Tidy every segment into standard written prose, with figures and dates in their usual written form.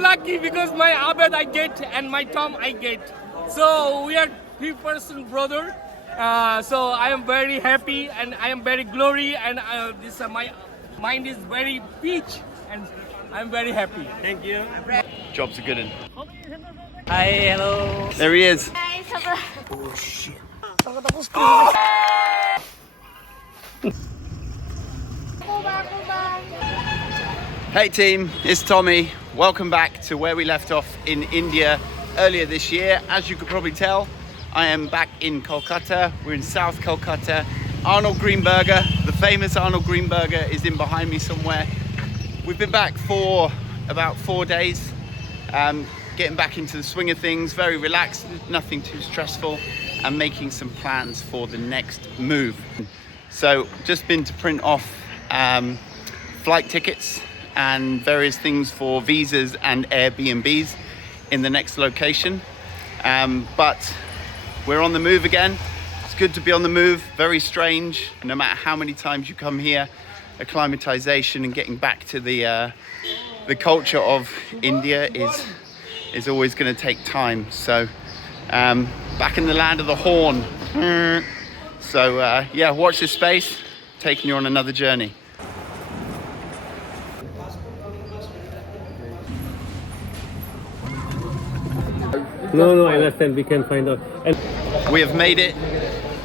lucky because my Abed I get and my Tom I get. So we are 3-person brother. So I am very happy and I am very glory and this my mind is very peach and I'm very happy. Thank you. Job's a good one. Hi, hello. There he is. Oh shit. Hey team, it's Tommy. Welcome back to where we left off in India earlier this year. As you could probably tell, I am back in Kolkata. We're in South Kolkata. Arnold Greenberger, the famous Arnold Greenberger, is in behind me somewhere. We've been back for about 4 days, getting back into the swing of things, very relaxed, nothing too stressful, and making some plans for the next move. So just been to print off flight tickets and various things for visas and Airbnbs in the next location. But we're on the move again. It's good to be on the move, very strange. No matter how many times you come here, acclimatization and getting back to the culture of India is always going to take time. So back in the land of the horn. So yeah, watch this space, taking you on another journey. No, I understand. We can find out. And We have made it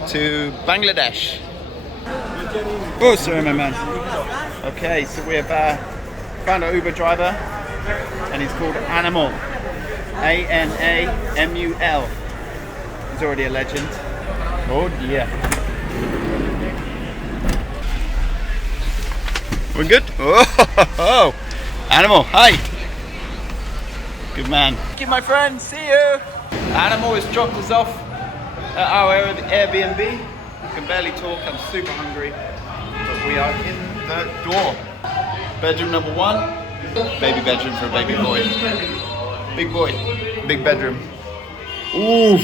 to Bangladesh. Oh, sorry, my man. Okay, so we have found an Uber driver, and he's called Animal. Anamul. He's already a legend. Oh yeah. We're good? Oh, Animal, hi. Good man. Thank you, my friend. See you. Animal has dropped us off at our Airbnb. I can barely talk. I'm super hungry. But we are in the door. Bedroom number 1. Baby bedroom for a baby boy. Big boy. Big bedroom. Ooh.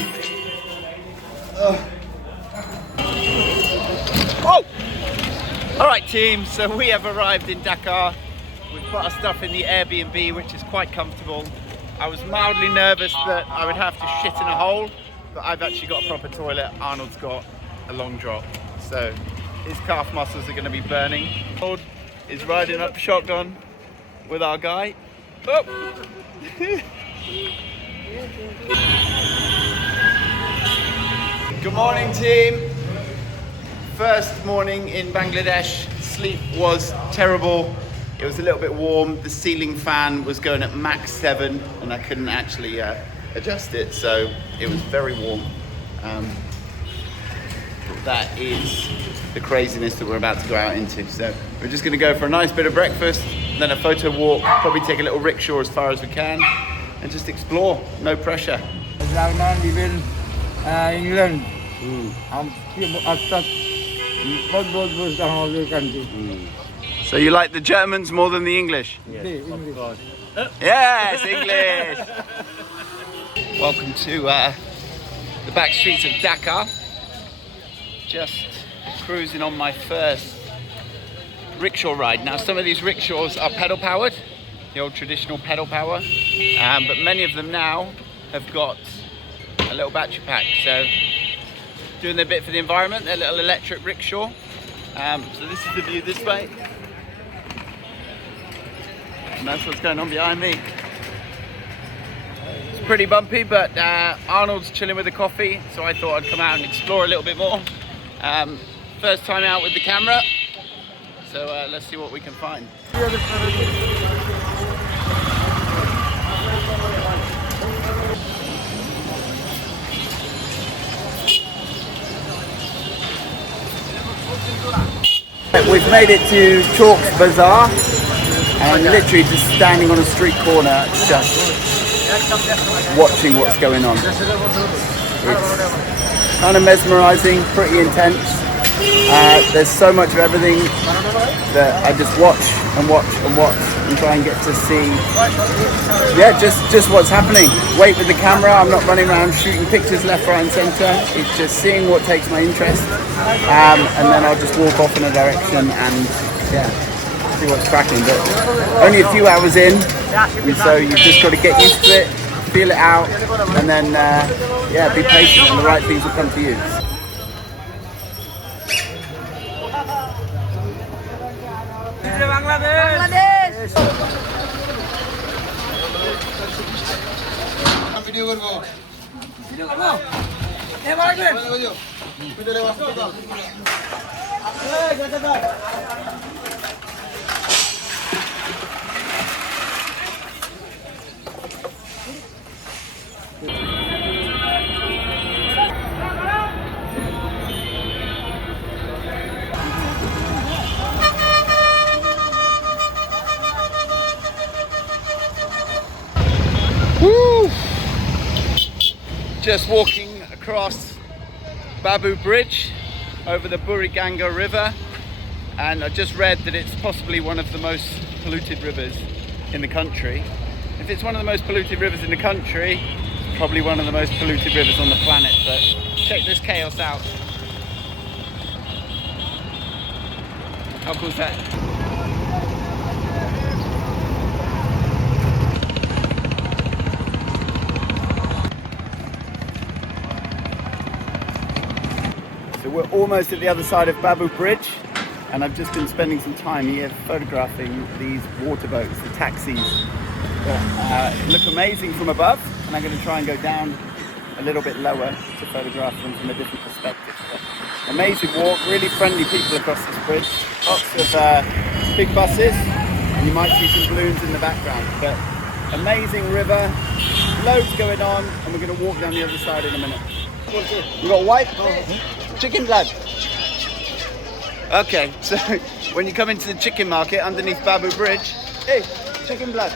Oh! All right, team. So we have arrived in Dhaka. We've put our stuff in the Airbnb, which is quite comfortable. I was mildly nervous that I would have to shit in a hole, but I've actually got a proper toilet. Arnold's got a long drop, so his calf muscles are going to be burning. Arnold is riding up shotgun with our guy. Oh. Good morning, team. First morning in Bangladesh. Sleep was terrible. It was a little bit warm. The ceiling fan was going at max 7 and I couldn't actually adjust it, so it was very warm. That is the craziness that we're about to go out into. So we're just going to go for a nice bit of breakfast, then a photo walk, probably take a little rickshaw as far as we can, and just explore. No pressure. I live in England. So you like the Germans more than the English? Yes, of course. Yes, English! Welcome to the back streets of Dhaka. Just cruising on my first rickshaw ride. Now some of these rickshaws are pedal powered, the old traditional pedal power, but many of them now have got a little battery pack. So doing their bit for the environment, their little electric rickshaw. So this is the view this way. And that's what's going on behind me. It's pretty bumpy, but Arnold's chilling with the coffee, so I thought I'd come out and explore a little bit more. First time out with the camera, so let's see what we can find. We've made it to Chalk's Bazar, and literally just standing on a street corner, just watching what's going on. It's kind of mesmerizing, pretty intense. There's so much of everything that I just watch and watch and watch and try and get to see, yeah, just what's happening. Wait with the camera. I'm not running around shooting pictures left, right and centre. It's just seeing what takes my interest, and then I'll just walk off in a direction and yeah, see what's cracking. But only a few hours in, and so you've just got to get used to it, feel it out, and then yeah, be patient, and the right things will come to you. Woo! Just walking across Babu Bridge over the Buriganga River, and I just read that it's possibly one of the most polluted rivers in the country. If it's one of the most polluted rivers in the country, it's probably one of the most polluted rivers on the planet. But check this chaos out. How cool is that? So we're almost at the other side of Babu Bridge, and I've just been spending some time here photographing these water boats, the taxis, that look amazing from above, and I'm going to try and go down a little bit lower to photograph them from a different perspective. But amazing walk, really friendly people across this bridge, lots of big buses, and you might see some balloons in the background. But amazing river, loads going on, and we're going to walk down the other side in a minute. You got white? Chicken blood. Okay, so when you come into the chicken market underneath Babu Bridge, hey, chicken blood.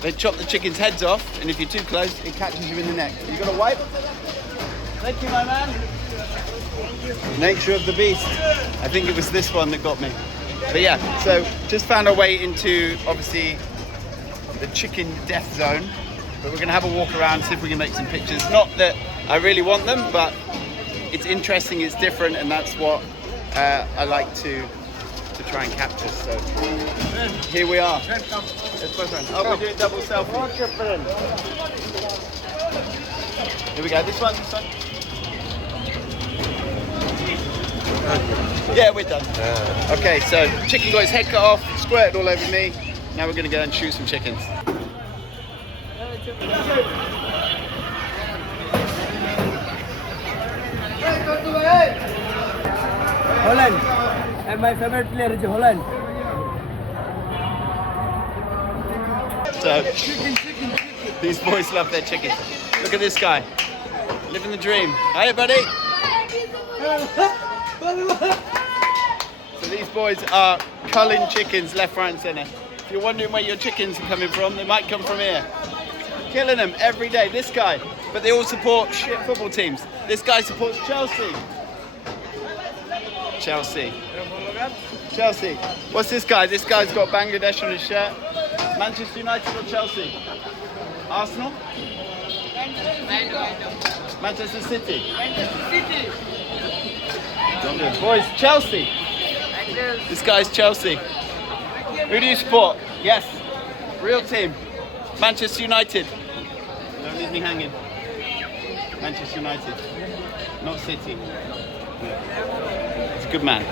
They chop the chicken's heads off, and if you're too close, it catches you in the neck. You got a wipe? Thank you, my man. Nature of the beast. I think it was this one that got me. But yeah, so just found our way into, obviously, the chicken death zone. But we're gonna have a walk around, see if we can make some pictures. Not that I really want them, but it's interesting, it's different, and that's what I like to try and capture. So here we are. Let's go, friend. Oh, we're doing double selfie. Here we go. This one. Yeah, we're done. Okay, so chicken got his head cut off, squirted all over me. Now we're gonna go and shoot some chickens. Holland. And my favorite player is Holland. So, these boys love their chicken. Look at this guy, living the dream. Hiya, buddy. So these boys are culling chickens left, right, and centre. If you're wondering where your chickens are coming from, they might come from here. Killing them every day. This guy, but they all support shit football teams. This guy supports Chelsea. Chelsea. What's this guy? This guy's got Bangladesh on his shirt. Manchester United or Chelsea? Arsenal? Manchester City. Boys, Chelsea. This guy's Chelsea. Who do you support? Yes. Real team. Manchester United. Don't leave me hanging. Manchester United. Not City. He's a good man.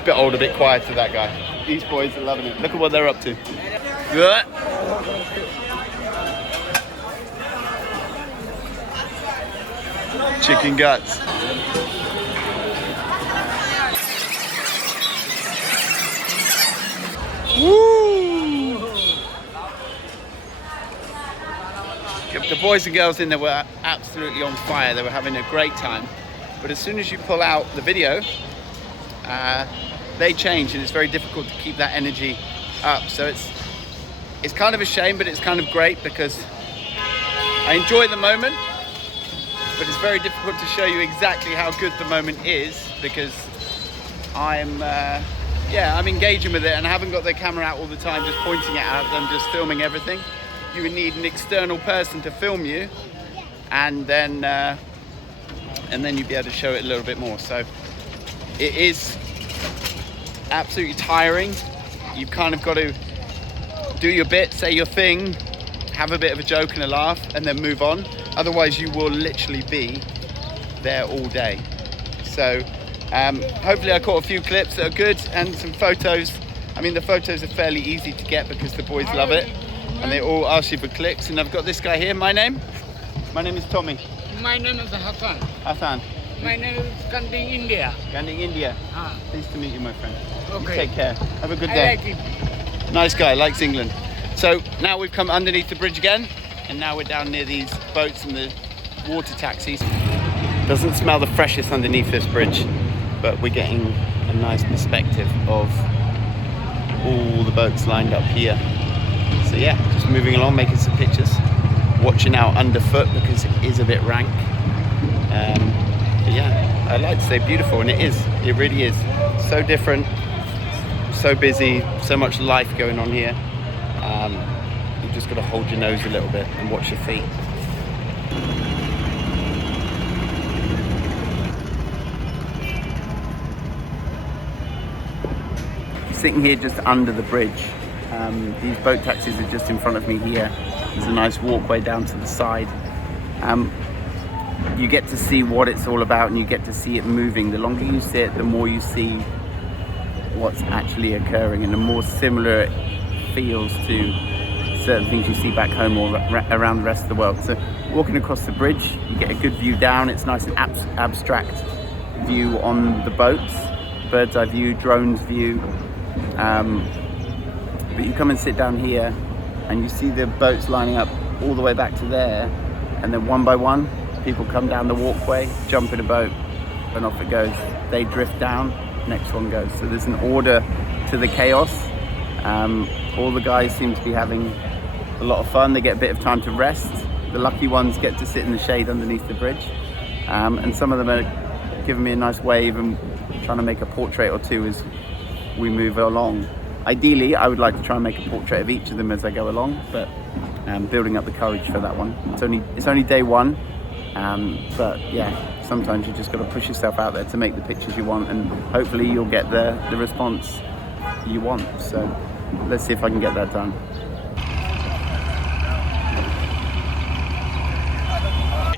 A bit old, a bit quieter, that guy. These boys are loving it. Look at what they're up to. Good. Chicken guts. Woo! The boys and girls in there were absolutely on fire. They were having a great time. But as soon as you pull out the video, they change, and it's very difficult to keep that energy up. So it's kind of a shame, but it's kind of great because I enjoy the moment, but it's very difficult to show you exactly how good the moment is because I'm engaging with it, and I haven't got the camera out all the time just pointing it at them, just filming everything. You would need an external person to film you, and then you'd be able to show it a little bit more. So it is absolutely tiring, you've kind of got to do your bit, say your thing, have a bit of a joke and a laugh, and then move on. Otherwise you will literally be there all day. So hopefully I caught a few clips that are good and some photos. I mean, the photos are fairly easy to get because the boys love it and they all ask you for clicks. And I've got this guy here. My name is Tommy. My name is Hassan. Hassan. My name is Gandhi, India. Gandhi, India. Pleased to meet you, my friend. Okay. You take care. Have a good I day. like it. Nice guy, likes England. So now we've come underneath the bridge again, and now we're down near these boats and the water taxis. Doesn't smell the freshest underneath this bridge, but we're getting a nice perspective of all the boats lined up here. So yeah, just moving along, making some pictures, watching out underfoot because it is a bit rank. But yeah, I like to say beautiful, and it is. It really is. So different, so busy, so much life going on here. You've just got to hold your nose a little bit and watch your feet. Sitting here just under the bridge. These boat taxis are just in front of me here. There's a nice walkway down to the side. You get to see what it's all about and you get to see it moving. The longer you sit, the more you see what's actually occurring and the more similar it feels to certain things you see back home or around the rest of the world. So walking across the bridge, you get a good view down. It's nice and abstract view on the boats, bird's eye view, drone's view. But you come and sit down here and you see the boats lining up all the way back to there, and then one by one people come down the walkway, jump in a boat, and off it goes. They drift down, next one goes. So there's an order to the chaos. All the guys seem to be having a lot of fun. They get a bit of time to rest. The lucky ones get to sit in the shade underneath the bridge, and some of them are giving me a nice wave and trying to make a portrait or two as we move along. Ideally, I would like to try and make a portrait of each of them as I go along, but building up the courage for that one. It's only day one, but yeah, sometimes you just got to push yourself out there to make the pictures you want, and hopefully you'll get the response you want. So let's see if I can get that done.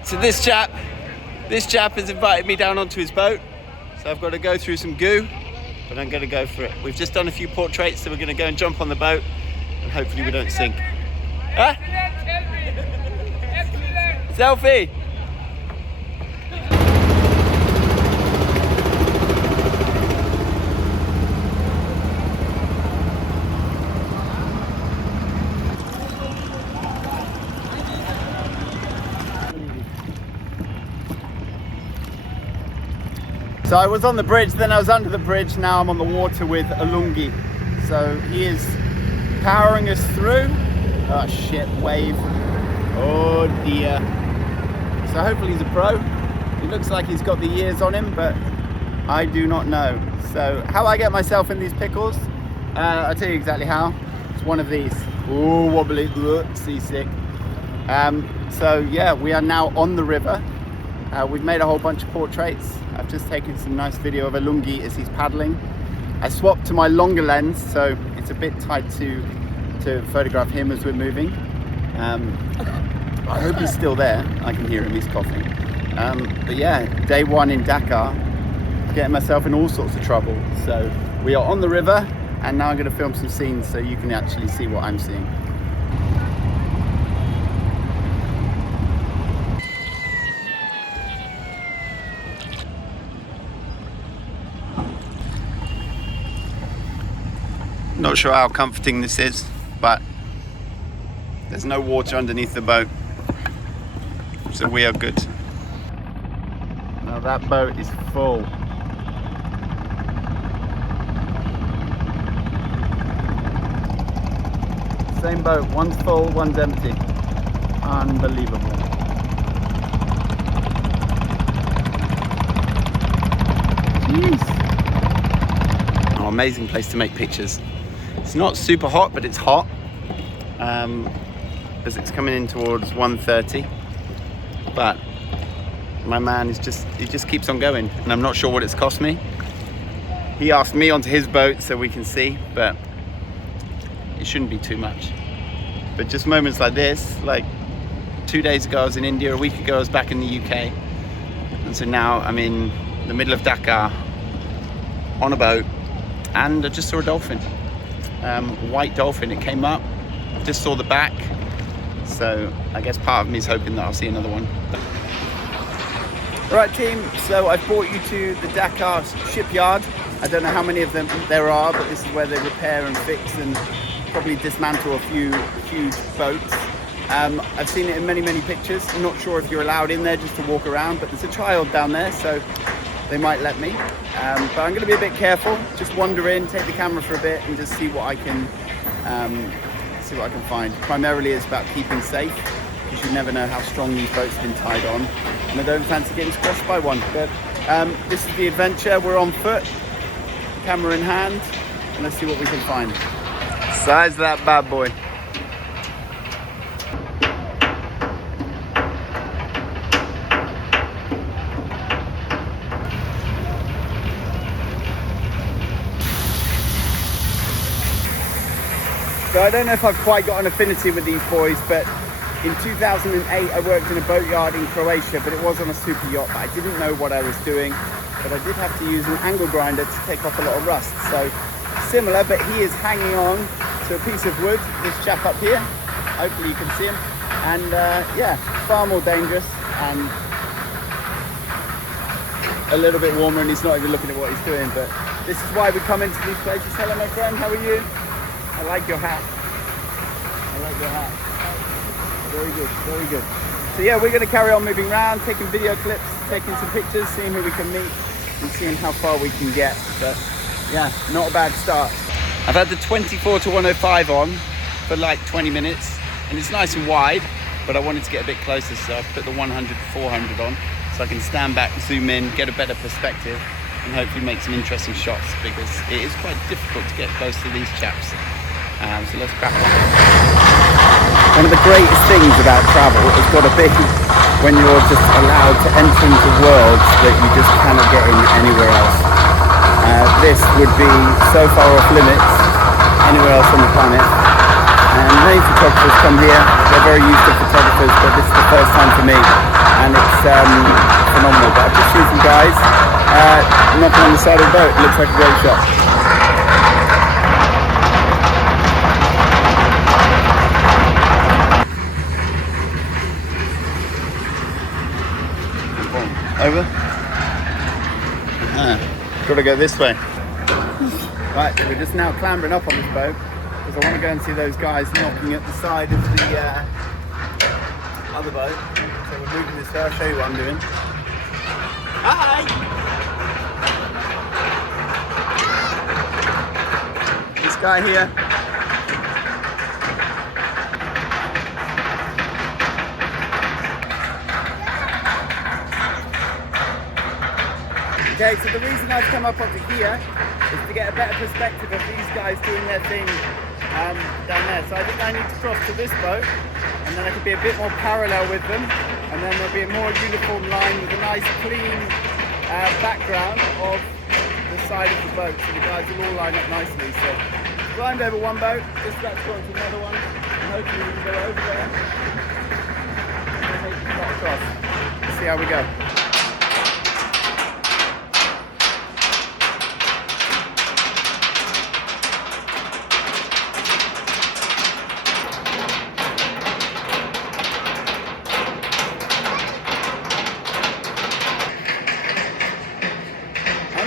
So this chap has invited me down onto his boat, so I've got to go through some goo, but I'm going to go for it. We've just done a few portraits, so we're going to go and jump on the boat and hopefully we don't sink. Huh? Selfie! So I was on the bridge, then I was under the bridge, now I'm on the water with Alungi. So he is powering us through. Oh shit, wave. Oh dear. So hopefully he's a pro. He looks like he's got the years on him, but I do not know. So how I get myself in these pickles, I'll tell you exactly how. It's one of these. Ooh, wobbly, seasick. So yeah, we are now on the river. We've made a whole bunch of portraits. I've just taken some nice video of Alungi as he's paddling. I swapped to my longer lens, so it's a bit tight to photograph him as we're moving. I hope he's still there. I can hear him, he's coughing. But yeah, day one in Dhaka, getting myself in all sorts of trouble. So we are on the river, and now I'm going to film some scenes so you can actually see what I'm seeing. Not sure how comforting this is, but there's no water underneath the boat, so we are good. Now that boat is full. Same boat, one's full, one's empty. Unbelievable. Jeez. Oh, amazing place to make pictures. It's not super hot, but it's hot. As it's coming in towards 1:30. But my man is he just keeps on going, and I'm not sure what it's cost me. He asked me onto his boat so we can see, but it shouldn't be too much. But just moments like this, like 2 days ago I was in India, a week ago I was back in the UK, and so now I'm in the middle of Dhaka on a boat, and I just saw a dolphin, white dolphin. It came up, just saw the back, so I guess part of me is hoping that I'll see another one. Right team, so I've brought you to the Dhaka shipyard. I don't know how many of them there are, but this is where they repair and fix and probably dismantle a few huge boats. I've seen it in many pictures. I'm not sure if you're allowed in there just to walk around, but there's a child down there, so they might let me. But I'm going to be a bit careful. Just wander in, take the camera for a bit, and just see what I can find. Primarily, it's about keeping safe, because you never know how strong these boats have been tied on, and I don't fancy getting squashed by one. But this is the adventure. We're on foot, camera in hand, and let's see what we can find. Size that bad boy. So I don't know if I've quite got an affinity with these boys, but in 2008 I worked in a boatyard in Croatia, but it was on a super yacht, but I didn't know what I was doing. But I did have to use an angle grinder to take off a lot of rust. So similar, but he is hanging on to a piece of wood, this chap up here. Hopefully you can see him. And yeah, far more dangerous and a little bit warmer, and he's not even looking at what he's doing. But this is why we come into these places. Hello my friend, how are you? I like your hat. I like your hat. Very good, very good. So yeah, we're going to carry on moving around, taking video clips, taking some pictures, seeing who we can meet and seeing how far we can get. But yeah, not a bad start. I've had the 24 to 105 on for like 20 minutes, and it's nice and wide, but I wanted to get a bit closer, so I put the 100 to 400 on so I can stand back, zoom in, get a better perspective, and hopefully make some interesting shots, because it is quite difficult to get close to these chaps. So let's crack on. One of the greatest things about travel has got to be when you're just allowed to enter into worlds that you just cannot get in anywhere else. This would be so far off limits anywhere else on the planet. And many photographers come here, they're very used to photographers, but this is the first time for me, and it's phenomenal. But I've just seen some guys knocking on the side of the boat. It looks like a great shot. Over? Gotta go this way. Right, we're just now clambering up on this boat because I want to go and see those guys knocking at the side of the other boat. So we're moving this way. I'll show you what I'm doing. Hi! This guy here. Okay, so the reason I've come up onto here is to get a better perspective of these guys doing their thing down there. So I think I need to cross to this boat, and then I can be a bit more parallel with them, and then there'll be a more uniform line with a nice clean background of the side of the boat, so the guys will all line up nicely. So climbed over one boat, just about to go to another one, and hopefully we can go over there and then cut across. Let's see how we go.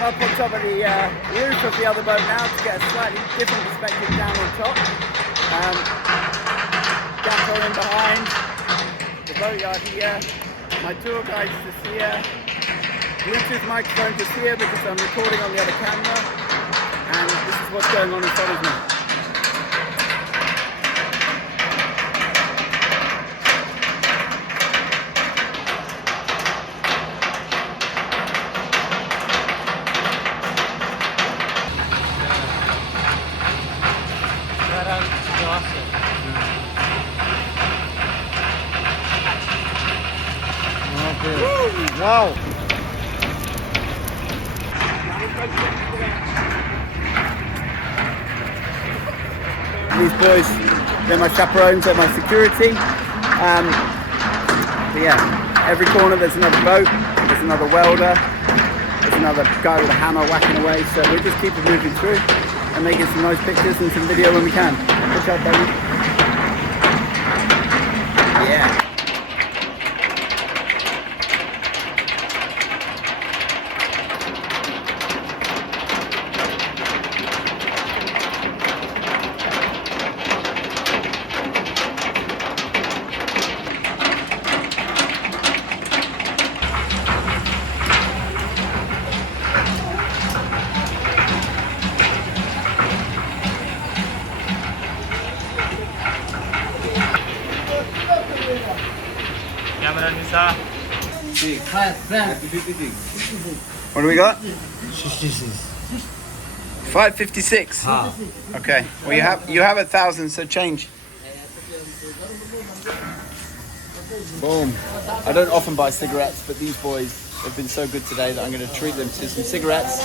Up on top of the roof of the other boat now to get a slightly different perspective down on top. Dhaka in behind, the boatyard here, my tour guide is here, Bluetooth microphone is here because I'm recording on the other camera, and this is what's going on in front of me. Wow! These boys, they're my chaperones, they're my security. But yeah, every corner there's another boat, there's another welder, there's another guy with a hammer whacking away. So we just keep moving through and making some nice pictures and some video when we can. Watch out, baby. Yeah. What do we got? 556. Okay. Well, you have 1,000, so change. Boom. I don't often buy cigarettes, but these boys have been so good today that I'm going to treat them to some cigarettes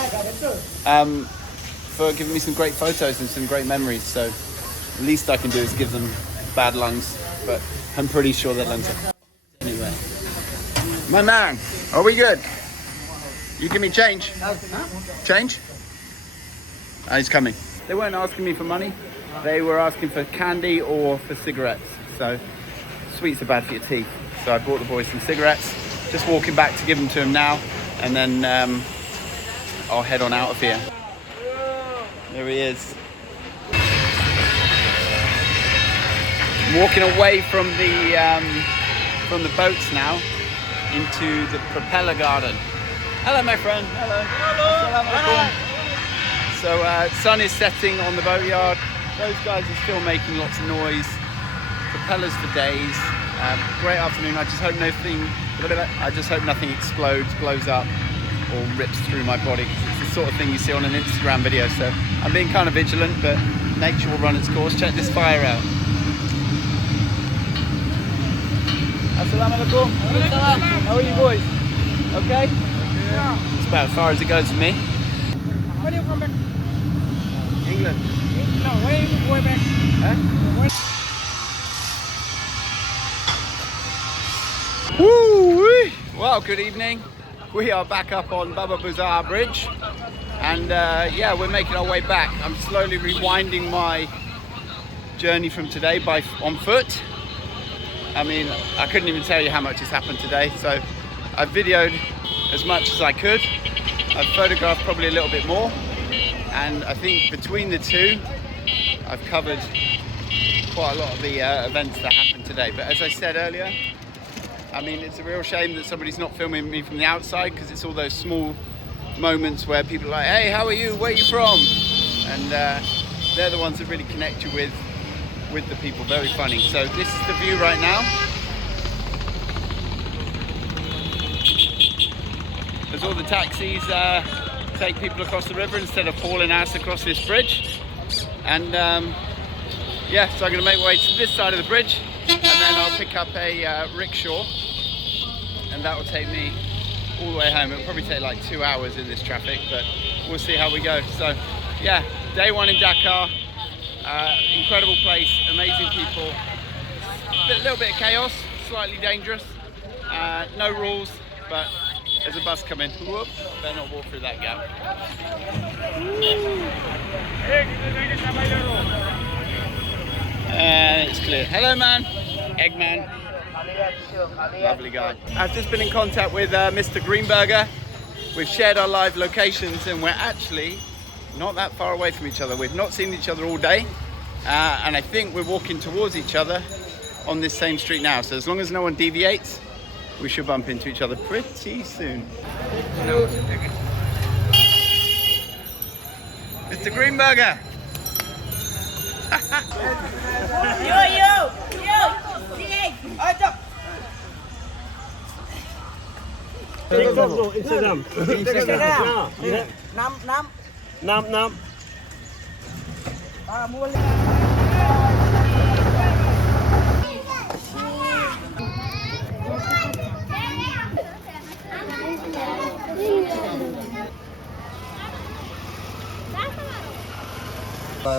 for giving me some great photos and some great memories. So the least I can do is give them bad lungs, but I'm pretty sure they'll enter. Anyway. My man, are we good? You give me change? Change? He's coming. They weren't asking me for money. They were asking for candy or for cigarettes. So sweets are bad for your teeth. So I bought the boys some cigarettes. Just walking back to give them to them now. And then I'll head on out of here. There he is. I'm walking away from the boats now into the propeller garden. Hello, my friend. Hello. Hello. So sun is setting on the boatyard. Those guys are still making lots of noise. Propellers for days. Great afternoon. I just hope nothing explodes, blows up, or rips through my body. It's the sort of thing you see on an Instagram video. So I'm being kind of vigilant, but nature will run its course. Check this fire out. Assalamu alaikum. How are you boys? Okay? Yeah. It's about as far as it goes for me. Where do you come back? England. No, where are you going back? Huh? Woo-wee. Well, good evening. We are back up on Bazar Bridge. And yeah, we're making our way back. I'm slowly rewinding my journey from today on foot. I mean, I couldn't even tell you how much has happened today. So I've videoed as much as I could. I've photographed probably a little bit more. And I think between the two, I've covered quite a lot of the events that happened today. But as I said earlier, I mean, it's a real shame that somebody's not filming me from the outside, because it's all those small moments where people are like, hey, how are you? Where are you from? And they're the ones that really connect you with the people. Very funny. So this is the view right now. As all the taxis take people across the river instead of hauling ass across this bridge. And yeah, so I'm going to make my way to this side of the bridge, and then I'll pick up a rickshaw, and that will take me all the way home. It'll probably take like 2 hours in this traffic, but we'll see how we go. So yeah, day one in Dhaka. Incredible place, amazing people, a little bit of chaos, slightly dangerous, no rules, but there's a bus coming. Whoop, better not walk through that gap. And it's clear. Hello, man. Eggman. Lovely guy. I've just been in contact with Mr. Greenberger. We've shared our live locations, and we're actually not that far away from each other. We've not seen each other all day, and I think we're walking towards each other on this same street now. So as long as no one deviates, we should bump into each other pretty soon. Mr. Greenberger!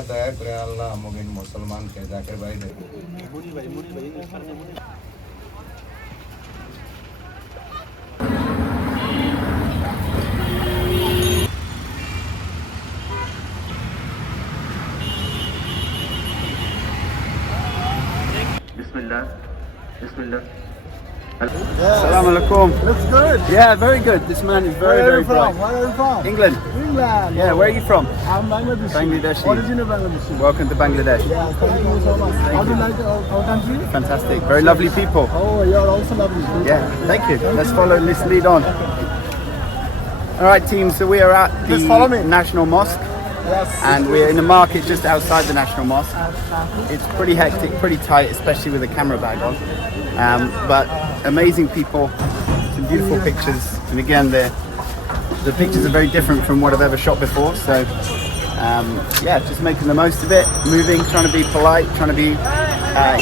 দয়া করে আল্লাহ মুমিন মুসলমানকে জাকের বাইরে Bismillah. Bismillah. Assalamu alaikum. Looks good. Yeah, very good. This man is very, very bright. Where are you from? England. England. Yeah, where are you from? I'm Bangladeshi. Bangladeshi. Original Bangladeshi. Welcome to Bangladesh. Yeah, thank you so much. How do you like our country? Fantastic. Very lovely people. Oh, you're also lovely. Yeah, thank you. Let's follow this lead on. All right, team. So we are at the Just follow me. National Mosque. Yes. And we're in the market just outside the National Mosque. It's pretty hectic, pretty tight, especially with a camera bag on. But amazing people, some beautiful pictures, and again, the pictures are very different from what I've ever shot before. So, yeah, just making the most of it, moving, trying to be polite, trying to be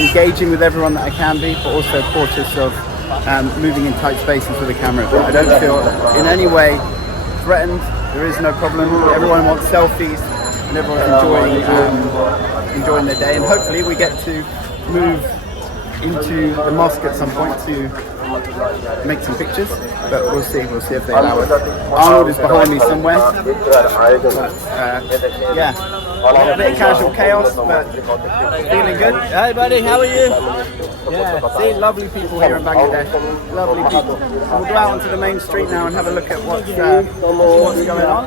engaging with everyone that I can be, but also cautious of moving in tight spaces with a camera. But I don't feel in any way threatened. There is no problem. Everyone wants selfies, and everyone's enjoying their day. And hopefully, we get to move into the mosque at some point to make some pictures. But we'll see. We'll see if they allow us. Arnold is behind me somewhere. But, yeah, a bit of casual chaos, but feeling good. Hey, buddy, how are you? Yeah, see, lovely people here in Bangladesh. Lovely people. We'll go out onto the main street now and have a look at what's going on.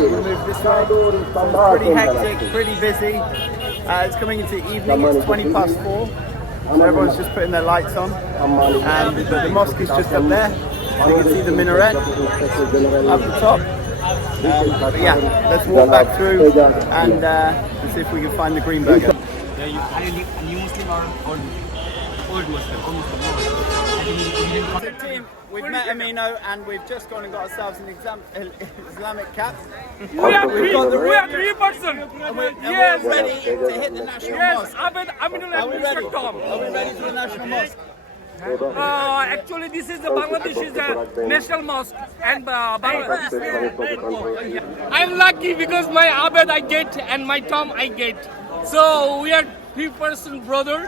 We'll move this way. It's pretty hectic, pretty busy. It's coming into evening. It's 20 past 4. So everyone's just putting their lights on. And the mosque is just up there. You can see the minaret up the top. But yeah, let's walk back through and see if we can find the green burger. Are you new Muslim or old Muslim? Team, we've met Amino and we've just gone and got ourselves an Islamic cap. We are three person. Yes, We're ready to hit the National yes. Mosque. Aminul Are and we ready? Mr. Tom. Are we ready for the National Mosque? Actually, this is the Bangladesh is a national mosque, and Bangladesh. I'm lucky because my Abed I get and my Tom I get. So we are 3-person brother.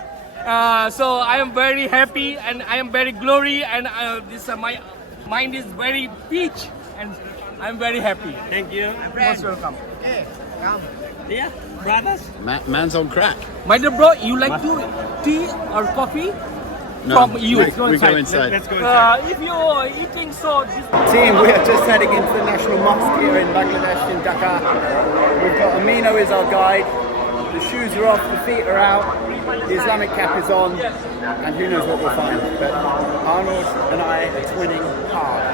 So I am very happy and I am very glory and this my mind is very peach and I'm very happy. Thank you. Most welcome. Yeah, brothers. Man's on crack. My dear bro, you like tea or coffee? No, From you. we go inside. Let's go if you're eating so, this Team, we are just heading into the National Mosque here in Bangladesh, in Dhaka. We've got Amino as our guide. The shoes are off, the feet are out, the Islamic cap is on, and who knows what we'll find. But Arnold and I are twinning hard.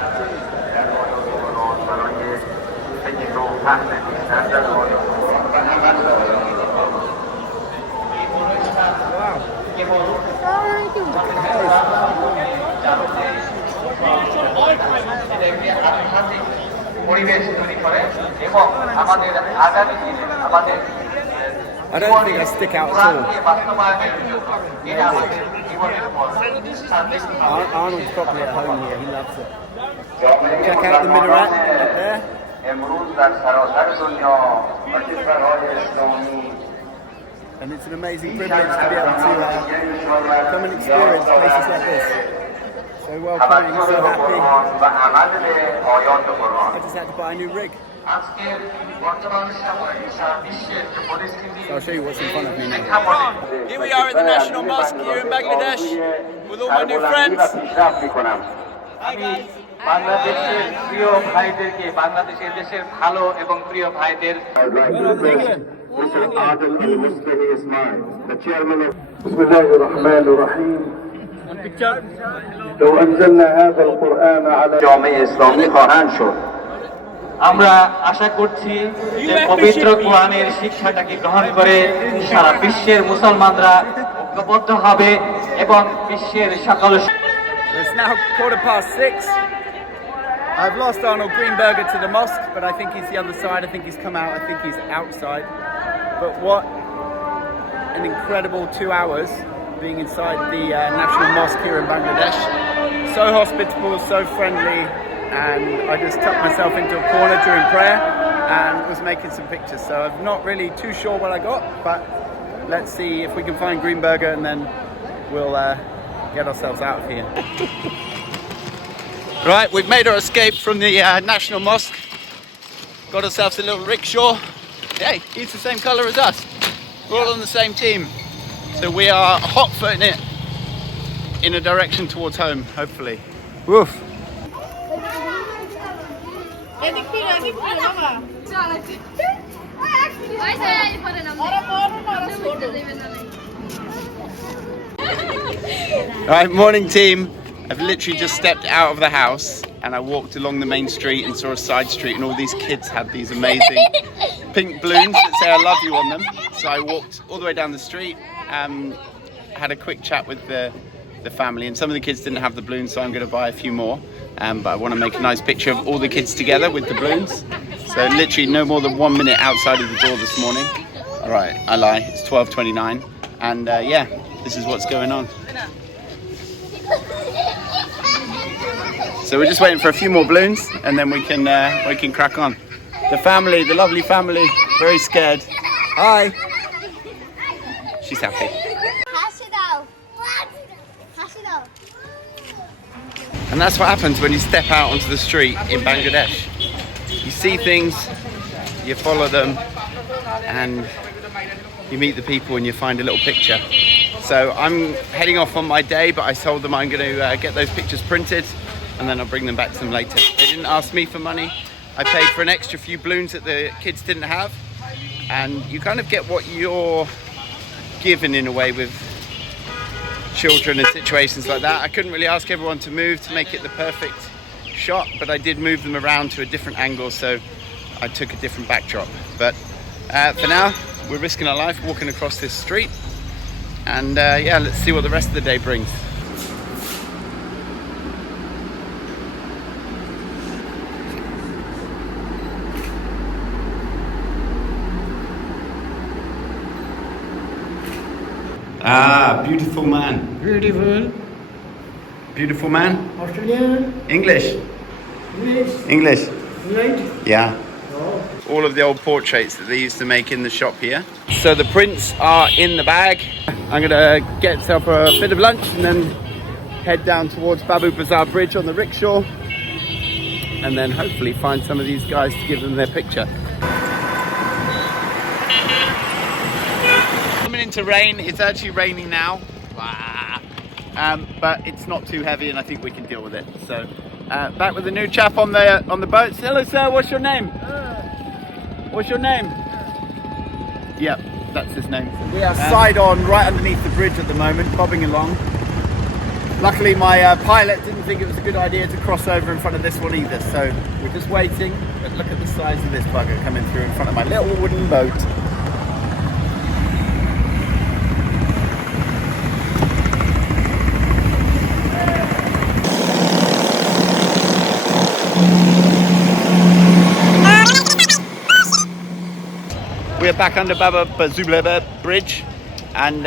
পরিবেশ তৈরি করে এবং আমাদের আগামী দিনে আমাদের I don't think I stick out at all. বাস্তবায়নের জন্য এটা আমাদের জীবনের পথ Arnold's probably at home here, he loves it. Check out the minaret up there. And it's an amazing privilege to be able to come and experience places like this. So welcoming, so happy. I just had to buy a new rig. So I'll show you what's in front of me now. Here we are at the National Mosque here in Bangladesh with all my new friends. Hi guys. বাংলাদেশের প্রিয় ভাইদেরকে বাংলাদেশের দেশের ভালো এবং প্রিয় ভাইদের بسم الله الرحمن الرحيم لو أنزلنا هذا القرآن على জামে ইসলামী খোহান শো আমরা আশা করছি যে পবিত্র কোরআনের শিক্ষাটাকে গ্রহণ করে সারা বিশ্বের মুসলমানরা ঐক্যবদ্ধ হবে এবং বিশ্বের সকল It's now 6:15. I've lost Arnold Greenberger to the mosque, but I think he's the other side. I think he's come out. I think he's outside. But what an incredible 2 hours being inside the National Mosque here in Bangladesh. So hospitable, so friendly, and I just tucked myself into a corner during prayer and was making some pictures. So I'm not really too sure what I got, but let's see if we can find Greenberger and then we'll get ourselves out of here. Right, we've made our escape from the National Mosque. Got ourselves a little rickshaw. Hey, he's the same colour as us. We're all on the same team. So we are hot-footing it in a direction towards home, hopefully. Woof. Alright, morning team. I've literally just stepped out of the house and I walked along the main street and saw a side street and all these kids had these amazing pink balloons that say I love you on them. So I walked all the way down the street, had a quick chat with the family, and some of the kids didn't have the balloons, so I'm going to buy a few more. But I want to make a nice picture of all the kids together with the balloons. So literally no more than 1 minute outside of the door this morning. Alright, I lie, it's 12:29 and yeah, this is what's going on. So we're just waiting for a few more balloons and then we can crack on. The family, the lovely family, very scared. Hi. She's happy. And that's what happens when you step out onto the street in Bangladesh. You see things, you follow them, and you meet the people and you find a little picture. So I'm heading off on my day, but I told them I'm going to get those pictures printed and then I'll bring them back to them later. They didn't ask me for money. I paid for an extra few balloons that the kids didn't have. And you kind of get what you're given in a way with children and situations like that. I couldn't really ask everyone to move to make it the perfect shot, but I did move them around to a different angle, so I took a different backdrop. But for now, we're risking our life walking across this street. And yeah, let's see what the rest of the day brings. Ah, beautiful man. Beautiful. Beautiful man. Australian. English. English. English. Right. Yeah. All of the old portraits that they used to make in the shop here. So the prints are in the bag. I'm gonna get myself a bit of lunch and then head down towards Bazar Bridge on the rickshaw and then hopefully find some of these guys to give them their picture. Coming into rain, it's actually raining now. But it's not too heavy and I think we can deal with it. So back with the new chap on the boat. Hello sir, what's your name? What's your name? Yep, that's his name. We are side on right underneath the bridge at the moment, bobbing along. Luckily my pilot didn't think it was a good idea to cross over in front of this one either, so we're just waiting. But look at the size of this bugger coming through in front of my little wooden boat. We're back under Bazar Bridge and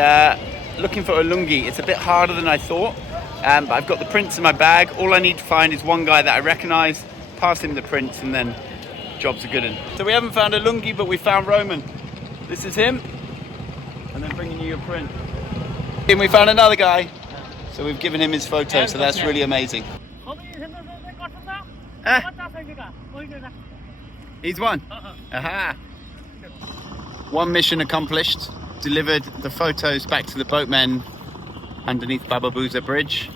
looking for a lungi. It's a bit harder than I thought, but I've got the prints in my bag. All I need to find is one guy that I recognise, pass him the prints, and then job's a good one. So we haven't found a lungi, but we found Roman. This is him, and then bringing you your print. And we found another guy, so we've given him his photo, so that's really amazing. He's one. Aha. One mission accomplished. Delivered the photos back to the boatmen underneath Bazar Bridge.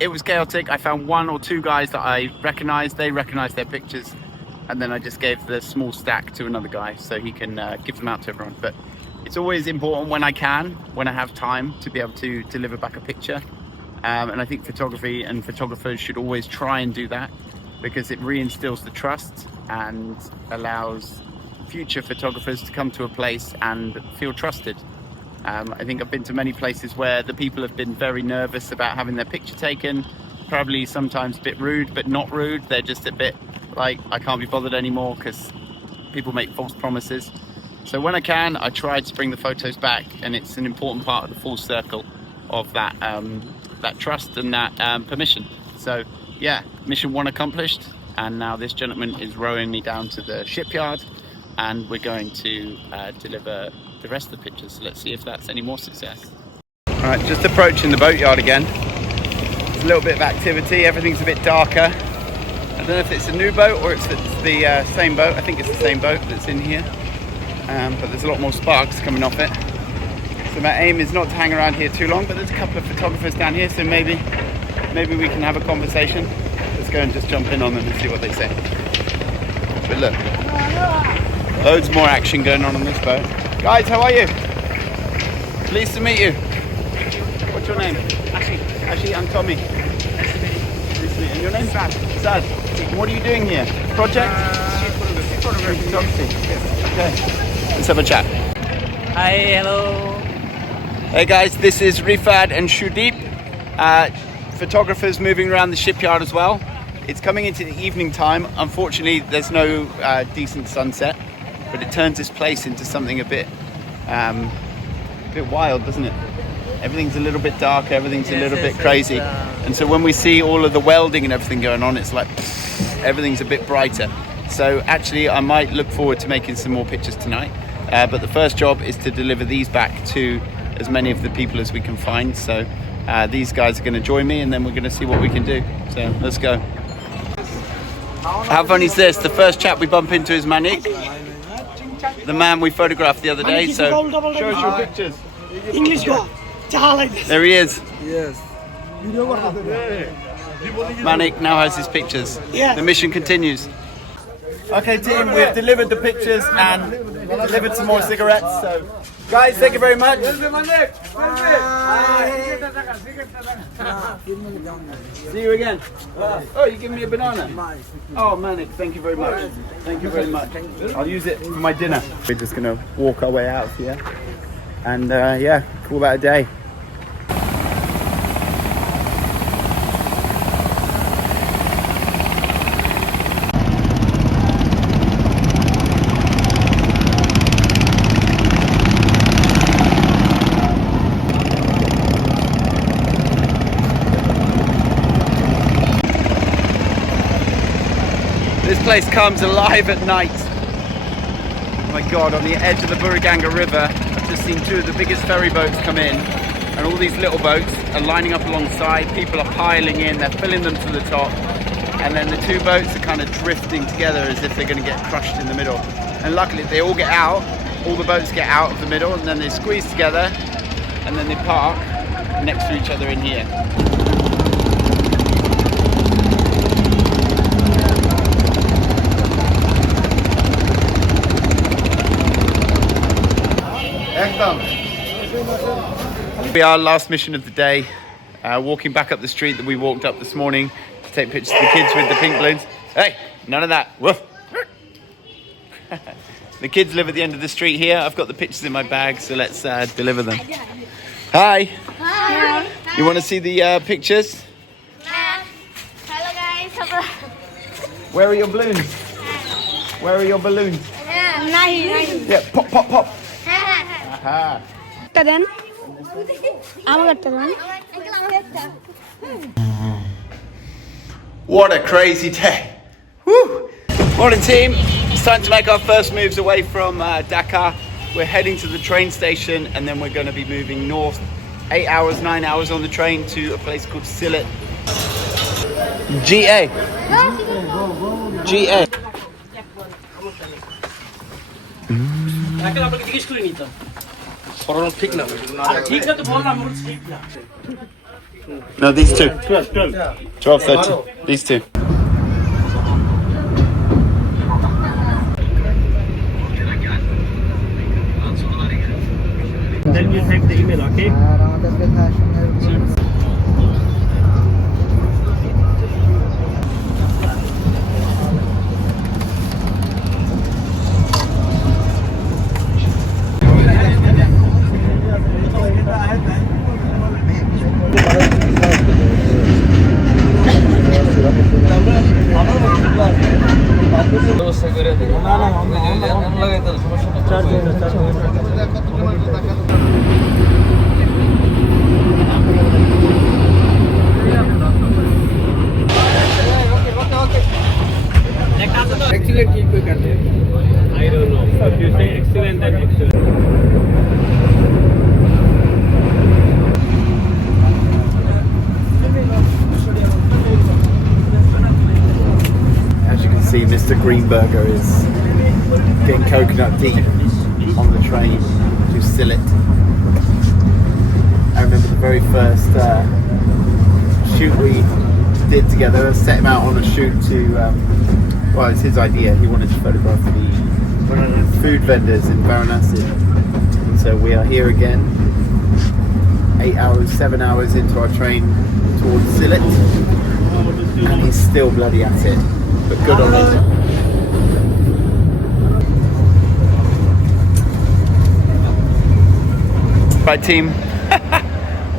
It was chaotic. I found one or two guys that I recognised. They recognised their pictures, and then I just gave the small stack to another guy so he can give them out to everyone. But it's always important when I have time, to be able to deliver back a picture. And I think photography and photographers should always try and do that, because it reinstills the trust and allows future photographers to come to a place and feel trusted. I think I've been to many places where the people have been very nervous about having their picture taken, probably sometimes a bit rude, but not rude. They're just a bit like, I can't be bothered anymore, because people make false promises. So when I can, I try to bring the photos back, and it's an important part of the full circle of that that trust and that permission. So yeah, mission 1 accomplished, and now this gentleman is rowing me down to the shipyard, and we're going to deliver the rest of the pictures. So let's see if that's any more success. All right, just approaching the boatyard again. There's a little bit of activity. Everything's a bit darker. I don't know if it's a new boat or it's the same boat. I think it's the same boat that's in here, but there's a lot more sparks coming off it. So my aim is not to hang around here too long, but there's a couple of photographers down here, so maybe we can have a conversation. Let's go and just jump in on them and see what they say. But look, loads more action going on this boat. Guys, how are you? Pleased to meet you. What's your name? Ashi, I'm Tommy. And your name? Sad. What are you doing here? Project? Photography. Okay. Let's have a chat. Hi, hello. Hey guys, this is Rifad and Shudeep, photographers moving around the shipyard as well. It's coming into the evening time. Unfortunately, there's no decent sunset, but it turns this place into something a bit wild, doesn't it? Everything's a little bit dark, everything's a little bit crazy. And so when we see all of the welding and everything going on, it's like everything's a bit brighter. So actually, I might look forward to making some more pictures tonight. But the first job is to deliver these back to as many of the people as we can find. So these guys are going to join me, and then we're going to see what we can do. So let's go. How funny is this? The first chap we bump into is Manik, the man we photographed the other day. So show us your pictures. English go. There he is. Yes. Manik now has his pictures. Yeah. The mission continues. Okay team, we've delivered the pictures and delivered some more cigarettes. So guys, thank you very much. See you again. Oh, you give me a banana? Oh Manik, thank you very much. Thank you very much. I'll use it for my dinner. We're just gonna walk our way out here and yeah, call that a day. This place comes alive at night. Oh my god, on the edge of the Buriganga River, I've just seen 2 of the biggest ferry boats come in, and all these little boats are lining up alongside. People are piling in, they're filling them to the top, and then the 2 boats are kind of drifting together as if they're going to get crushed in the middle. And luckily they all get out, all the boats get out of the middle, and then they squeeze together, and then they park next to each other in here. We are last mission of the day, walking back up the street that we walked up this morning to take pictures of the kids with the pink balloons. Hey, none of that. Woof. The kids live at the end of the street here. I've got the pictures in my bag, so let's deliver them. Hi. Hi. You want to see the pictures? Hello guys. Where are your balloons? Where are your balloons? Nahi. Yeah, pop, pop, pop. Aha. Then. What a crazy day. Woo. Morning team. It's time to make our first moves away from Dhaka. We're heading to the train station, and then we're going to be moving north 8 hours, 9 hours on the train to a place called Sylhet. GA. GA. No, these 2. 12, 13. These 2. Then you type the email, okay? Excellent की कोई करते हैं. I don't know. If you say excellent, then excellent. As you can see, Mr. Greenberger is getting coconut deep on the train to Sylhet. I remember the very first shoot we did together. I set him out on a shoot to, well, it's his idea. He wanted to photograph the food vendors in Varanasi. And so we are here again, 8 hours, 7 hours into our train towards Sylhet. And he's still bloody at it. But good on him. Right, team.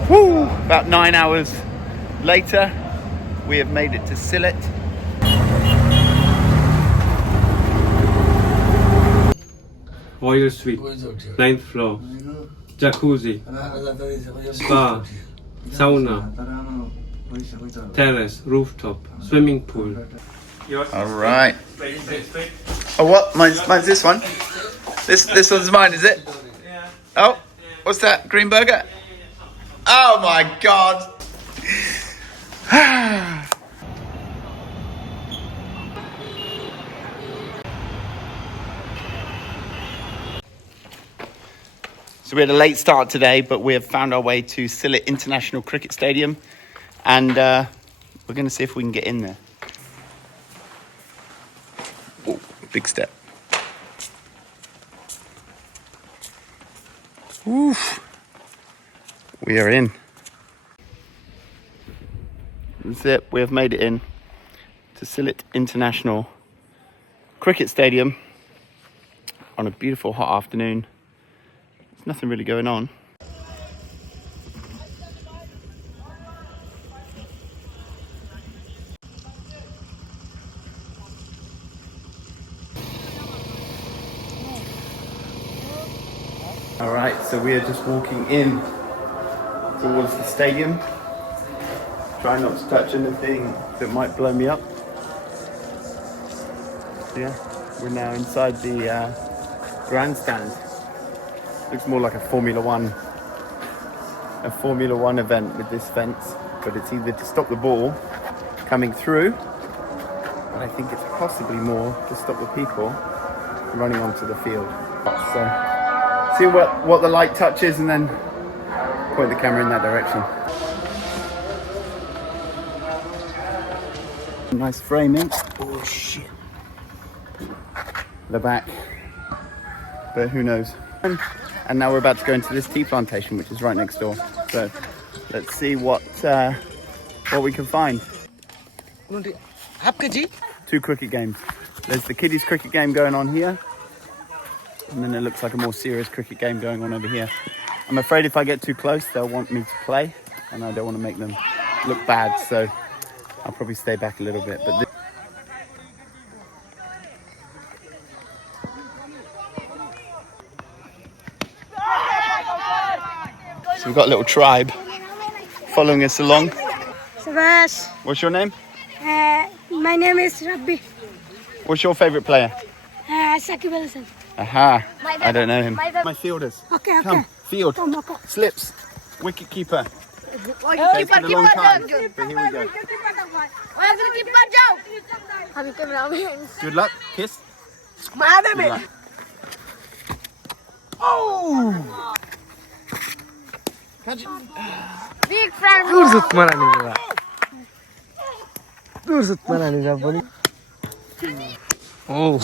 Woo! About 9 hours later, we have made it to Sylhet. Royal Suite, 9th floor, jacuzzi, spa, sauna, terrace, rooftop, swimming pool. All right. Oh, what? Mine's this one. This one's mine, is it? Oh, what's that? Greenberger? Oh my God. So we had a late start today, but we have found our way to Sylhet International Cricket Stadium, and we're going to see if we can get in there. Oh, big step. Oof. We are in. That's it. We have made it in to Sylhet International Cricket Stadium on a beautiful hot afternoon. There's nothing really going on. All right, so we are just walking in towards the stadium. Try not to touch anything that might blow me up. Yeah, we're now inside the grandstand. Looks more like a Formula One event with this fence, but it's either to stop the ball coming through, but I think it's possibly more to stop the people running onto the field. So see what the light touches and then point the camera in that direction. Nice framing. Oh shit. The back. But who knows. And now we're about to go into this tea plantation, which is right next door. So let's see what we can find. 2 cricket games. There's the kiddies cricket game going on here. And then it looks like a more serious cricket game going on over here. I'm afraid if I get too close, they'll want me to play, and I don't want to make them look bad, so I'll probably stay back a little bit. But so we've got a little tribe following us along. Sabash. What's your name? My name is Rabbi. What's your favourite player? Sakib Al-Hasan. Aha, I don't know him. My fielders. Okay. Come, field. Come, okay. Slips. Wicket keeper. Takes been a long time, but here we go. Good luck. Kiss. Good luck. Oh! Big fan. Oh.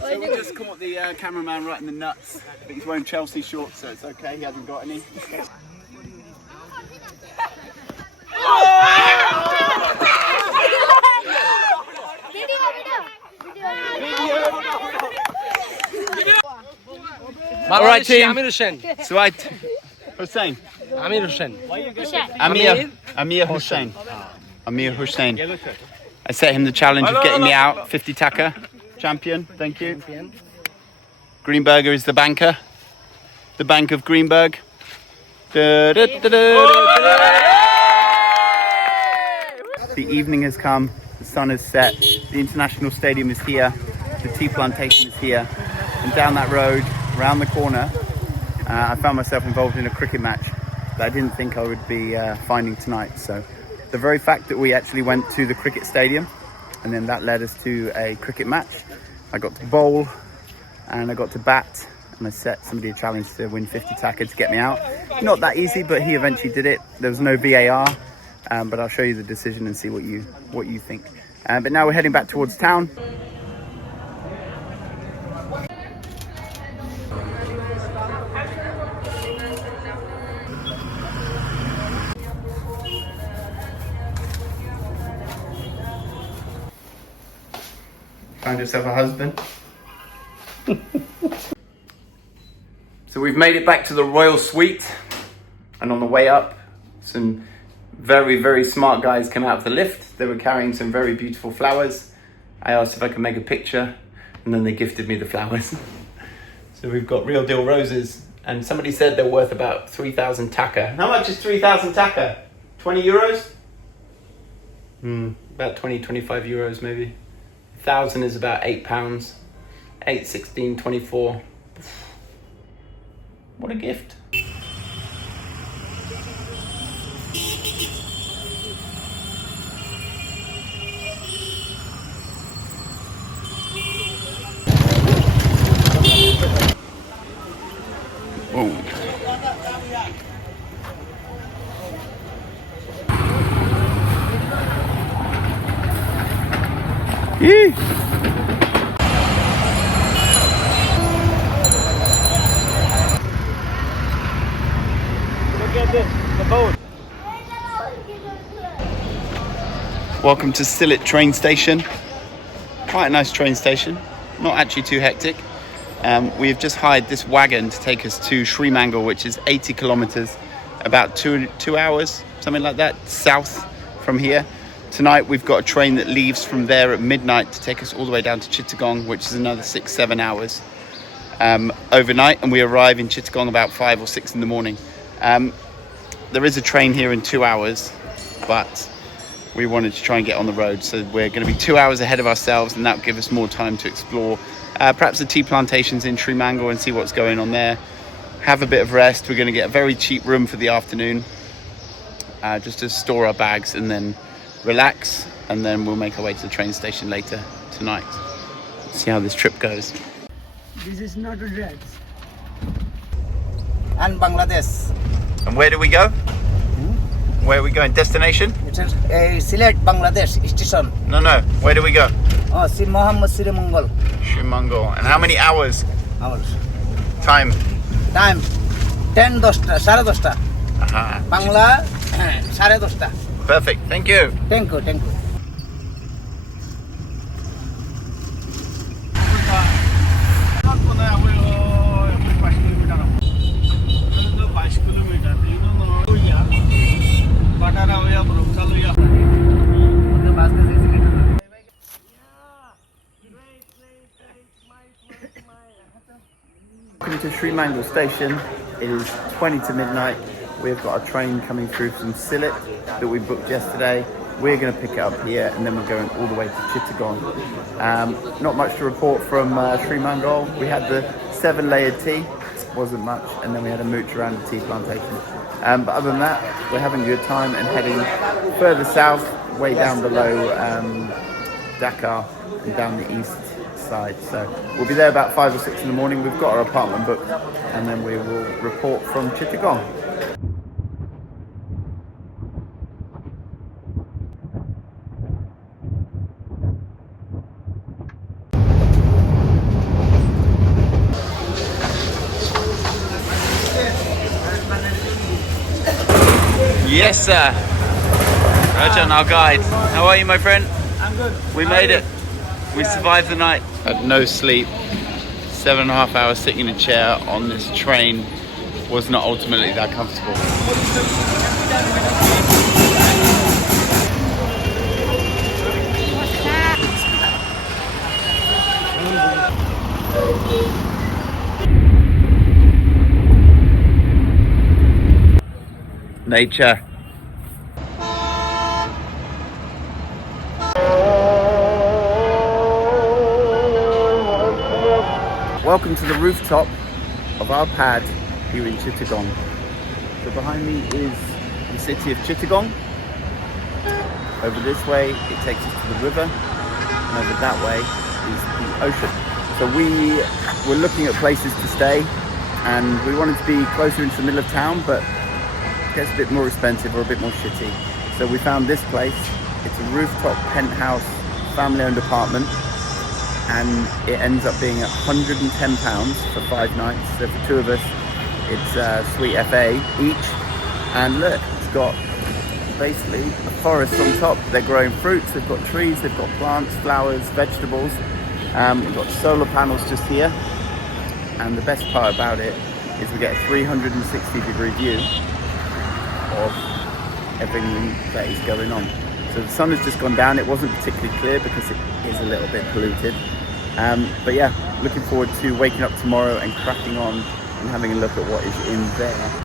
So we just caught the cameraman right in the nuts, but he's wearing Chelsea shorts, so it's okay, he hasn't got any. All right, team. Amir Hussain. Suwaid Hussain. Amir Hussain. Amir Hussain. Amir Hussain. I set him the challenge of getting me out. 50 Dhaka. Champion. Thank you. Greenberger is the banker. The Bank of Greenberg. The evening has come, the sun is set, the international stadium is here, the tea plantation is here, and down that road, around the corner, I found myself involved in a cricket match that I didn't think I would be finding tonight. So the very fact that we actually went to the cricket stadium and then that led us to a cricket match. I got to bowl and I got to bat, and I set somebody a challenge to win 50 Dhaka to get me out. Not that easy, but he eventually did it. There was no VAR, but I'll show you the decision and see what you think. But now we're heading back towards town. Find yourself a husband. So we've made it back to the royal suite, and on the way up, some very, very smart guys came out of the lift. They were carrying some very beautiful flowers. I asked if I could make a picture, and then they gifted me the flowers. So we've got real deal roses, and somebody said they're worth about 3,000 Dhaka. How much is 3,000 Dhaka? 20 euros? About 20, 25 euros maybe. 1,000 is about £8. 8, 16, 24. What a gift. Whoa. Yee. The boat. Welcome to Sylhet train station. Quite a nice train station, not actually too hectic. We've just hired this wagon to take us to Srimangal, which is 80 kilometers, about two hours, something like that, south from here. Tonight we've got a train that leaves from there at midnight to take us all the way down to Chittagong, which is another 6-7 hours overnight, and we arrive in Chittagong about 5 or 6 in the morning. There is a train here in 2 hours, but we wanted to try and get on the road, so we're going to be 2 hours ahead of ourselves, and that will give us more time to explore perhaps the tea plantations in Srimangal and see what's going on there. Have a bit of rest. We're going to get a very cheap room for the afternoon, just to store our bags and then relax, and then we'll make our way to the train station later tonight. See how this trip goes. This is not a dress. And Bangladesh. And where do we go? Where are we going? Destination? It's Sylhet, Bangladesh station. No. Where do we go? Oh, Sri Mohammed Srimangal. Srimangal. And how many hours? Hours. Time? Time 10 dosta, 10:30. Aha. Bangla 10:30. Perfect. Thank you. Thank you, thank you. Welcome to Srimangal station. It is 20 to midnight. We've got a train coming through from Sylhet that we booked yesterday. We're going to pick it up here, and then we're going all the way to Chittagong. Not much to report from Srimangal. We had the 7-layered tea, wasn't much, and then we had a mooch around the tea plantation. But other than that, we're having a good time and heading further south, way down below Dhaka and down the east side. So we'll be there about 5 or 6 in the morning. We've got our apartment booked, and then we will report from Chittagong. Yes, sir. Rajan, our guide. How are you, my friend? I'm good. We made it. We survived the night. Had no sleep. 7.5 hours sitting in a chair on this train was not ultimately that comfortable. nature. Welcome to the rooftop of our pad here in Chittagong. So behind me is the city of Chittagong. Over this way it takes us to the river, and over that way is the ocean. So we were looking at places to stay, and we wanted to be closer into the middle of town, but it gets a bit more expensive or a bit more shitty. So we found this place. It's a rooftop penthouse family-owned apartment, and it ends up being £110 for 5 nights. So for 2 of us, it's sweet FA each. And look, it's got basically a forest on top. They're growing fruits, they've got trees, they've got plants, flowers, vegetables. We've got solar panels just here. And the best part about it is we get a 360-degree view of everything that is going on. So the sun has just gone down. It wasn't particularly clear because it is a little bit polluted. But yeah, looking forward to waking up tomorrow and cracking on and having a look at what is in there.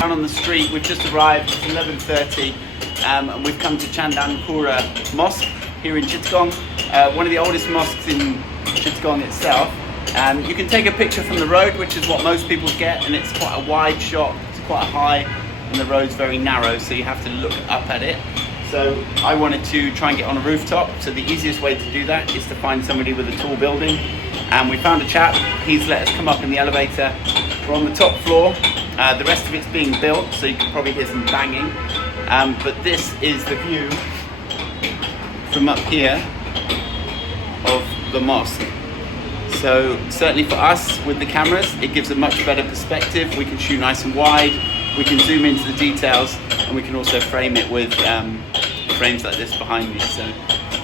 Down on the street, we've just arrived. It's 11:30, and we've come to Chandanpura Mosque here in Chittagong, one of the oldest mosques in Chittagong itself. You can take a picture from the road, which is what most people get, and it's quite a wide shot. It's quite high, and the road's very narrow, so you have to look up at it. So I wanted to try and get on a rooftop. So the easiest way to do that is to find somebody with a tall building. And we found a chap. He's let us come up in the elevator. We're on the top floor. The rest of it's being built, so you can probably hear some banging. But this is the view from up here of the mosque. So certainly for us with the cameras, it gives a much better perspective. We can shoot nice and wide. We can zoom into the details, and we can also frame it with frames like this behind me. So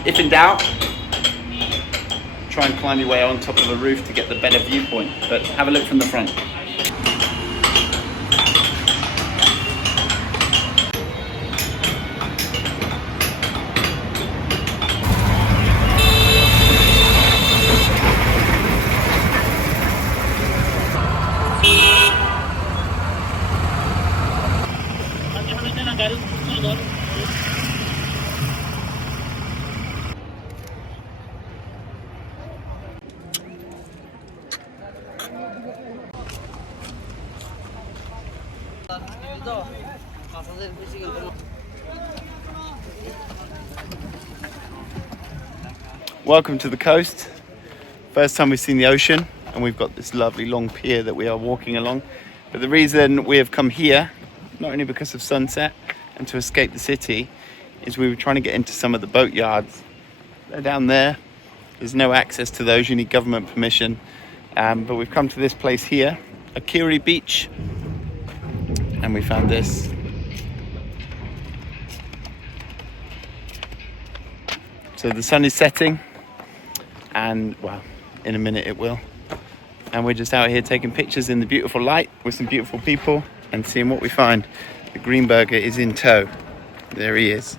if in doubt, try and climb your way on top of a roof to get the better viewpoint, but have a look from the front. Welcome to the coast. First time we've seen the ocean, and we've got this lovely long pier that we are walking along. But the reason we have come here, not only because of sunset and to escape the city, is we were trying to get into some of the boat yards. They're down there. There's no access to those, you need government permission. But we've come to this place here, Akiri Beach, and we found this. So the sun is setting, and well, in a minute it will. And we're just out here taking pictures in the beautiful light with some beautiful people and seeing what we find. The Greenberger is in tow. There he is.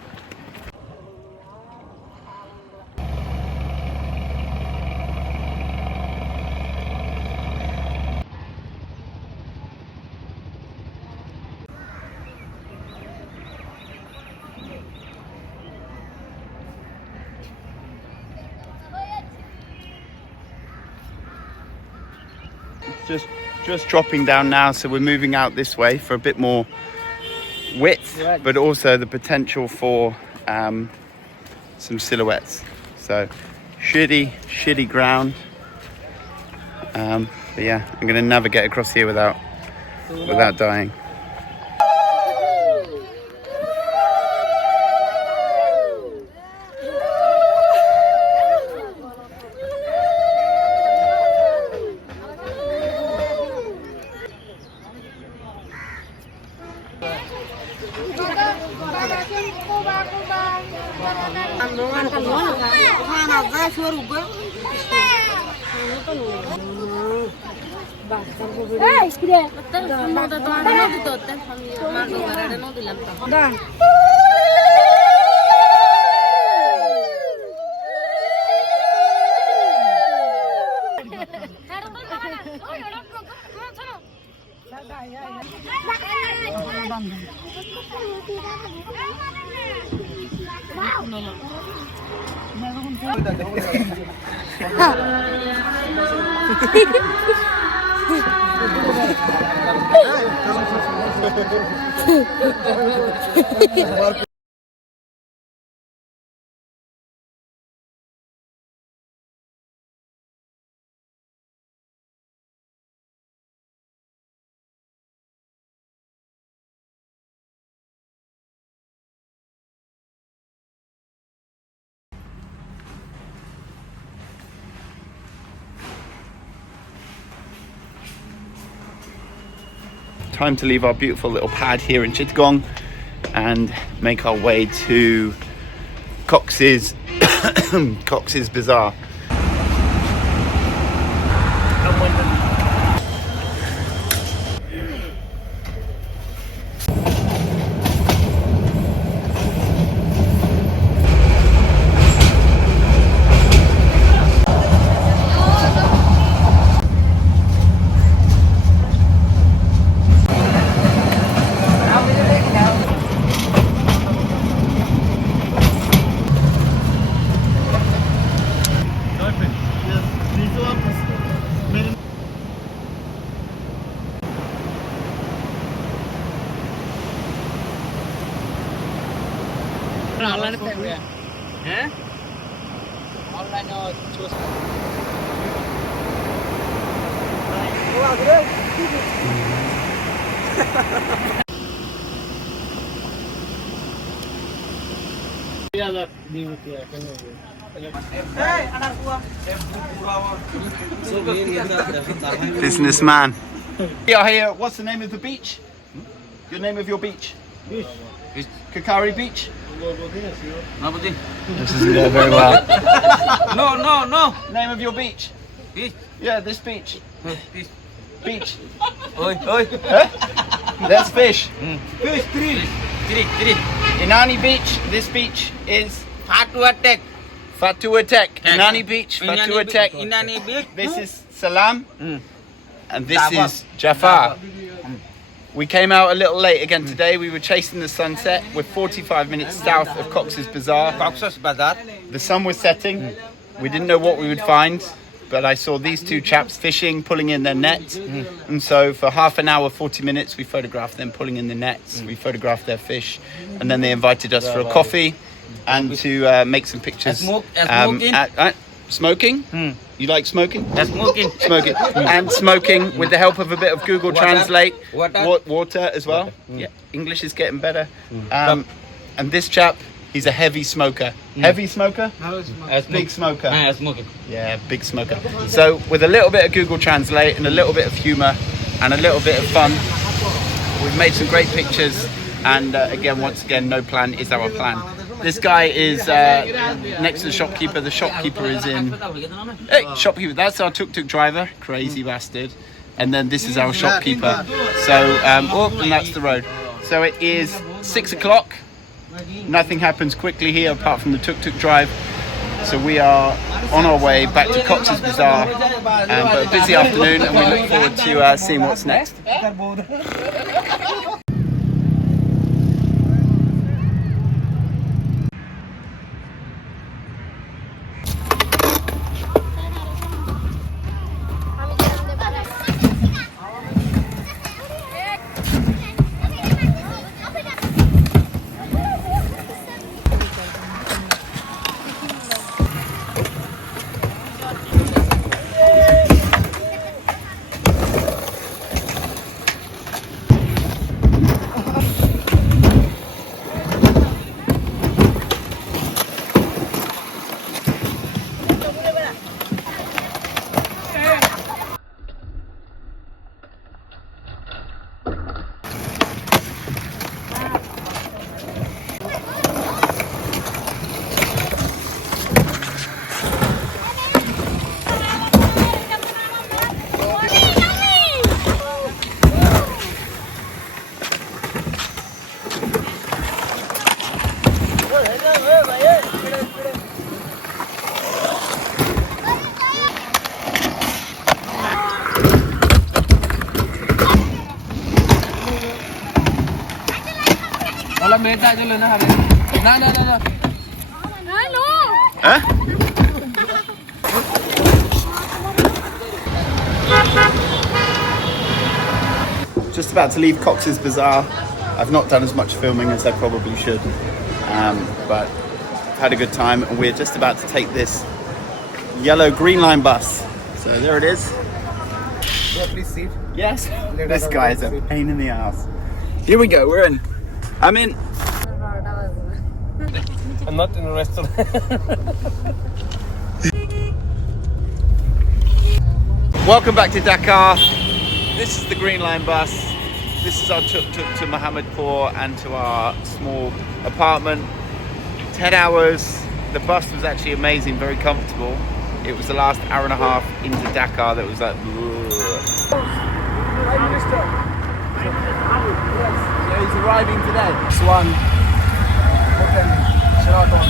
Just dropping down now, so we're moving out this way for a bit more width, but also the potential for some silhouettes. So shitty ground, but yeah, I'm gonna navigate across here without dying. Time to leave our beautiful little pad here in Chittagong and make our way to Cox's Cox's Bazar. Businessman. We are here. What's the name of the beach? Your name of your beach? Kakari Beach? This isn't going very well. No. Name of your beach? Beach. Yeah, this beach. Fish. Beach. Oi. There's fish. Fish. Three. Inani Beach. This beach is Fatua Tech. Fatua Tech. Inani Beach. Fatua Tech. Inani Beach. This is Salam. And this is Jafar. We came out a little late again today. We were chasing the sunset. We're 45 minutes south of Cox's Bazar. Bazar. The sun was setting. We didn't know what we would find, but I saw these two chaps fishing, pulling in their nets. And so for half an hour, 40 minutes, we photographed them pulling in the nets. We photographed their fish. And then they invited us for a coffee and to make some pictures. Smoking? You like smoking? Smoking. Smoking. And smoking with the help of a bit of Google Translate. Water as well. Yeah, English is getting better. And this chap, he's a heavy smoker. Heavy smoker? Big smoker. Smoking. Yeah, big smoker. So with a little bit of Google Translate and a little bit of humour and a little bit of fun, we've made some great pictures. And once again, no plan is our plan. This guy is next to the shopkeeper. The shopkeeper is in... Hey, shopkeeper, that's our tuk-tuk driver. Crazy bastard. And then this is our shopkeeper. So, and that's the road. So it is 6 o'clock. Nothing happens quickly here apart from the tuk-tuk drive. So we are on our way back to Cox's Bazar. But a busy afternoon, and we look forward to seeing what's next. Wala meta dulu na hari. No. Huh? Just about to leave Cox's Bazar. I've not done as much filming as I probably should, but I've had a good time, and we're just about to take this yellow green line bus. So there it is. Yeah, please sit. Yes, this guy is a pain in the ass. Here we go, we're in. I'm in. I'm not in a restaurant. Welcome back to Dhaka. This is the Green Line bus. This is our tuk-tuk to Mohammedpur and to our small apartment. 10 hours. The bus was actually amazing, very comfortable. It was the last hour and a half into Dhaka that was like... Prime Minister. So he's arriving today. Swan. Hotel. Sheraton.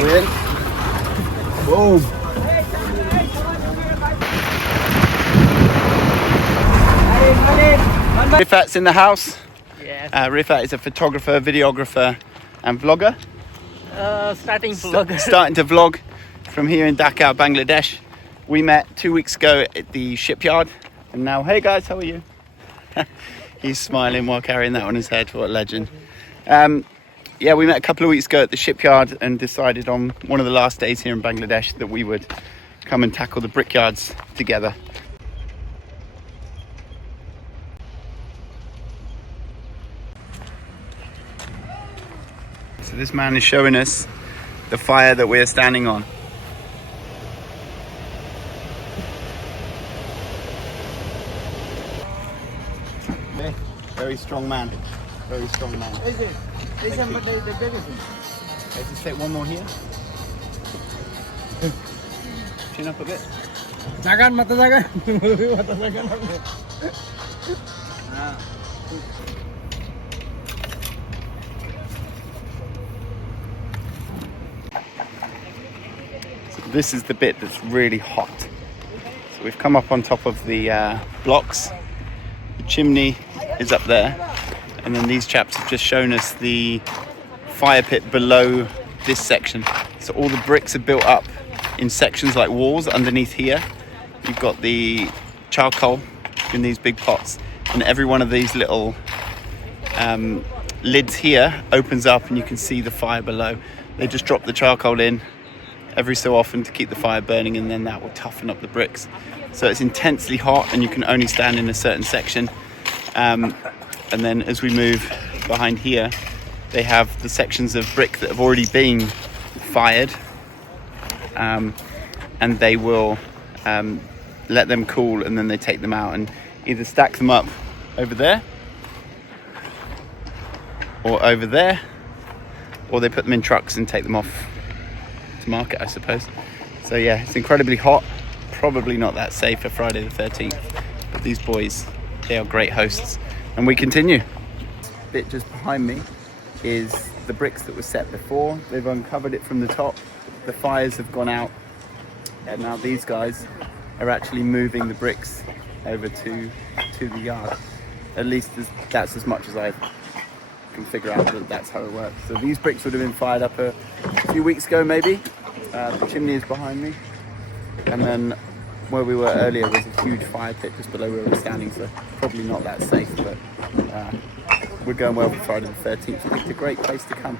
We're in. Boom. Rifat's in the house. Yes. Rifat is a photographer, videographer and vlogger. Starting vlog. Starting to vlog from here in Dhaka, Bangladesh. We met 2 weeks ago at the shipyard, and now, hey guys, how are you? He's smiling while carrying that on his head. What a legend. Yeah, we met a couple of weeks ago at the shipyard and decided on one of the last days here in Bangladesh that we would come and tackle the Brickyards together. So this man is showing us the fire that we're standing on. Very strong man. Very strong man. Let's just take one more here. Chin up a bit. Jagan, mata jagan. Mata jagan. This is the bit that's really hot. So we've come up on top of the blocks. The chimney is up there, and then these chaps have just shown us the fire pit below this section. So all the bricks are built up in sections like walls underneath here. You've got the charcoal in these big pots, and every one of these little lids here opens up and you can see the fire below. They just drop the charcoal in every so often to keep the fire burning, and then that will toughen up the bricks. So it's intensely hot and you can only stand in a certain section. And then as we move behind here, they have the sections of brick that have already been fired, and they will let them cool, and then they take them out and either stack them up over there or over there, or they put them in trucks and take them off to market, I suppose. So yeah, it's incredibly hot, probably not that safe for Friday the 13th, but these boys, they are great hosts. And we continue. This bit just behind me is the bricks that were set before. They've uncovered it from the top. The fires have gone out, and now these guys are actually moving the bricks over to the yard. At least that's as much as I can figure out that that's how it works. So these bricks would have been fired up a few weeks ago maybe. The chimney is behind me, and then where we were earlier was a huge fire pit just below where we were standing, so probably not that safe, but we're going well for Friday the 13th. It's a great place to come.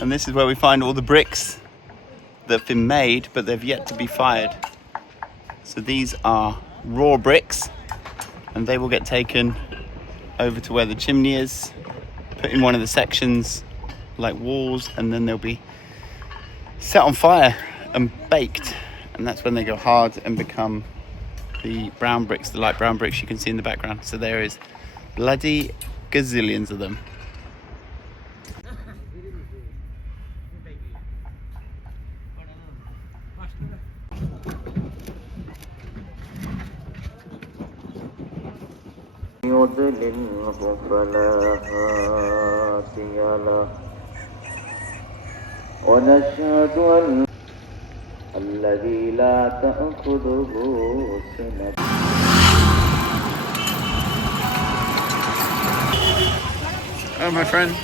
And this is where we find all the bricks that have been made, but they've yet to be fired. So these are raw bricks, and they will get taken over to where the chimney is, put in one of the sections, like walls, and then they'll be set on fire and baked, and that's when they go hard and become the brown bricks, the light brown bricks you can see in the background. So there is bloody gazillions of them. ونشهد أن الذي لا تأخذه سنة. Oh, my friend.